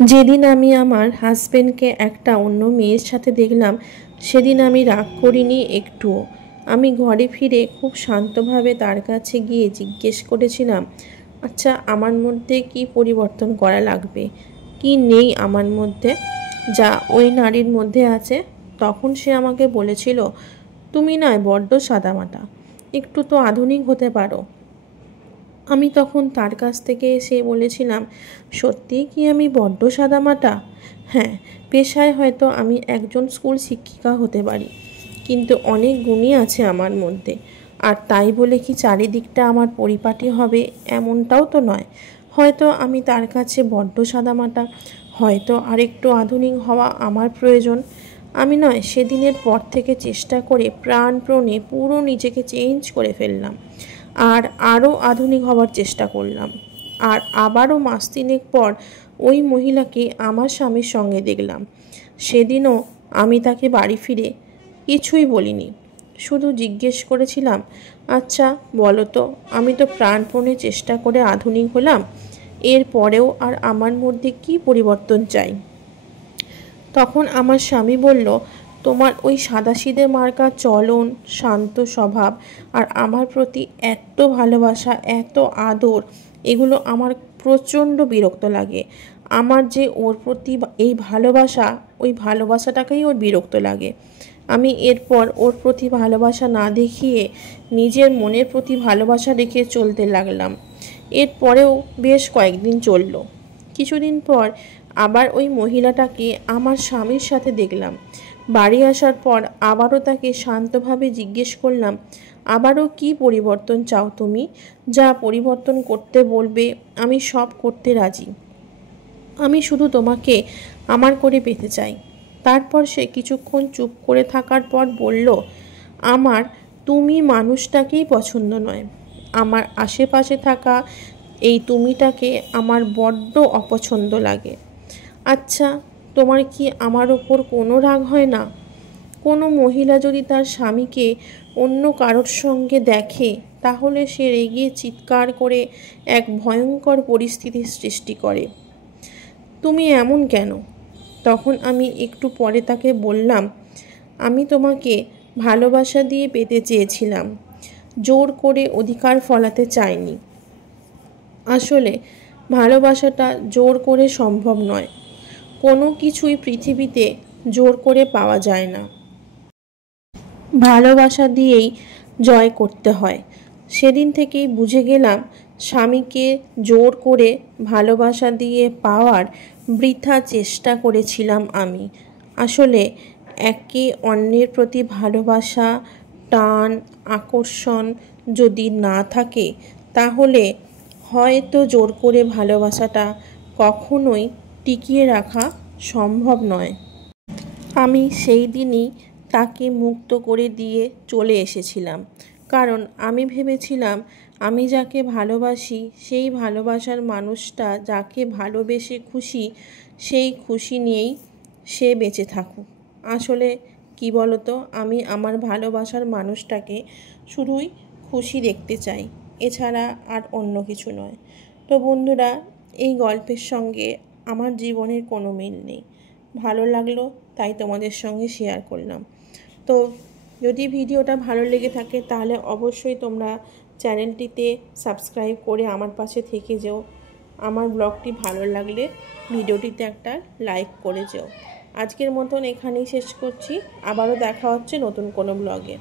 যেদিন আমি আমার হাজবেন্ডকে একটা অন্য মেয়ের সাথে দেখলাম, সেদিন আমি রাগ করিনি একটুও। আমি ঘরে ফিরে খুব শান্তভাবে তার কাছে গিয়ে জিজ্ঞেস করেছিলাম, আচ্ছা আমার মধ্যে কি পরিবর্তন করা লাগবে, কি নেই আমার মধ্যে যা ওই নারীর মধ্যে আছে। তখন সে আমাকে বলেছিল, তুমি নয় বড্ড সাদামাটা, একটু তো আধুনিক হতে পারো। আমি তখন তার কাছ থেকে এসে বলেছিলাম, সত্যিই কি আমি বড্ড সাদামাটা? হ্যাঁ, পেশায় হয়তো আমি একজন স্কুল শিক্ষিকা হতে পারি, কিন্তু অনেক গুণই আছে আমার মধ্যে। আর তাই বলে কি চারিদিকটা আমার পরিপাটি হবে এমনটাও তো নয়। হয়তো আমি তার কাছে বড্ড সাদামাটা, হয়তো আরেকটু আধুনিক হওয়া আমার প্রয়োজন। আমি নয় সেদিনের পর থেকে চেষ্টা করে প্রাণপণে পুরো নিজেকে চেঞ্জ করে ফেললাম, আর আরও আধুনিক হওয়ার চেষ্টা করলাম। আর আবারও মাস তিনেক পর ওই মহিলাকে আমার স্বামীর সঙ্গে দেখলাম। সেদিনও আমি তাকে বাড়ি ফিরে কিছুই বলিনি, শুধু জিজ্ঞেস করেছিলাম, আচ্ছা বলো তো, আমি তো প্রাণপণে চেষ্টা করে আধুনিক হলাম, এর পরেও আর আমার মধ্যে কি পরিবর্তন চাই? তখন আমার স্বামী বলল, তোমার ওই সাদাসিধে মার্কা চলন, শান্ত স্বভাব আর আমার প্রতি এত ভালোবাসা, এত আদর, এগুলো আমার প্রচণ্ড বিরক্ত লাগে। আমার যে ওর প্রতি এই ভালোবাসা, ওই ভালোবাসাটাকেই ওর বিরক্ত লাগে। আমি এরপর ওর প্রতি ভালোবাসা না দেখিয়ে নিজের মনের প্রতি ভালোবাসা রেখে চলতে লাগলাম। এরপরেও বেশ কয়েকদিন চলল। কিছুদিন পর আবার ওই মহিলাটাকে আমার স্বামীর সাথে দেখলাম। বাড়ি আসার পর আবারও তাকে শান্তভাবে জিজ্ঞেস করলাম, আবারও কি পরিবর্তন চাও তুমি? যা পরিবর্তন করতে বলবে আমি সব করতে রাজি। আমি শুধু তোমাকে আমার করে পেতে চাই। তারপর সে কিছুক্ষণ চুপ করে থাকার পর বলল, আমার তুমি মানুষটাকেই পছন্দ নয়, আমার আশেপাশে থাকা এই তুমিটাকে আমার বড্ড অপছন্দ লাগে। আচ্ছা, তোমার কি আমার ওপর কোনো রাগ হয় না? কোনো মহিলা যদি তার স্বামীকে অন্য কারোর সঙ্গে দেখে, তাহলে সে রেগে চিৎকার করে এক ভয়ঙ্কর পরিস্থিতির সৃষ্টি করে। তুমি এমন কেন? তখন আমি একটু পরে তাকে বললাম, আমি তোমাকে ভালোবাসা দিয়ে পেতে চেয়েছিলাম, জোর করে অধিকার ফলাতে চাইনি। আসলে ভালোবাসাটা জোর করে সম্ভব নয়, কোনো কিছুই পৃথিবীতে জোর করে পাওয়া যায় না, ভালোবাসা দিয়েই জয় করতে হয়। সেদিন থেকেই বুঝে গেলাম, স্বামীকে জোর করে ভালোবাসা দিয়ে পাওয়ার বৃথা চেষ্টা করেছিলাম আমি। আসলে একে অন্যের প্রতি ভালোবাসা, টান, আকর্ষণ যদি না থাকে, তাহলে হয়তো জোর করে ভালোবাসাটা কখনোই টিকিয়ে রাখা সম্ভব নয়। আমি সেই দিনই তাকে মুক্ত করে দিয়ে চলে এসেছিলাম, কারণ আমি ভেবেছিলাম আমি যাকে ভালোবাসি সেই ভালোবাসার মানুষটা যাকে ভালোবেসে খুশি, সেই খুশি নিয়েই সে বেঁচে থাকুক। আসলে কি বলতো, আমি আমার ভালোবাসার মানুষটাকে শুধুই খুশি দেখতে চাই, এছাড়া আর অন্য কিছু নয়। তো বন্ধুরা, এই গল্পের সঙ্গে আমার জীবনের কোনো মিল নেই, ভালো লাগলো তাই তোমাদের সঙ্গে শেয়ার করলাম। তো যদি ভিডিওটা ভালো লেগে থাকে তাহলে অবশ্যই তোমরা চ্যানেলটিতে সাবস্ক্রাইব করে আমার পাশে থেকে যেও। আমার ব্লগটি ভালো লাগলে ভিডিওটিতে একটা লাইক করে যেও। আজকের মতন এখানেই শেষ করছি, আবারও দেখা হচ্ছে নতুন কোনো ব্লগে।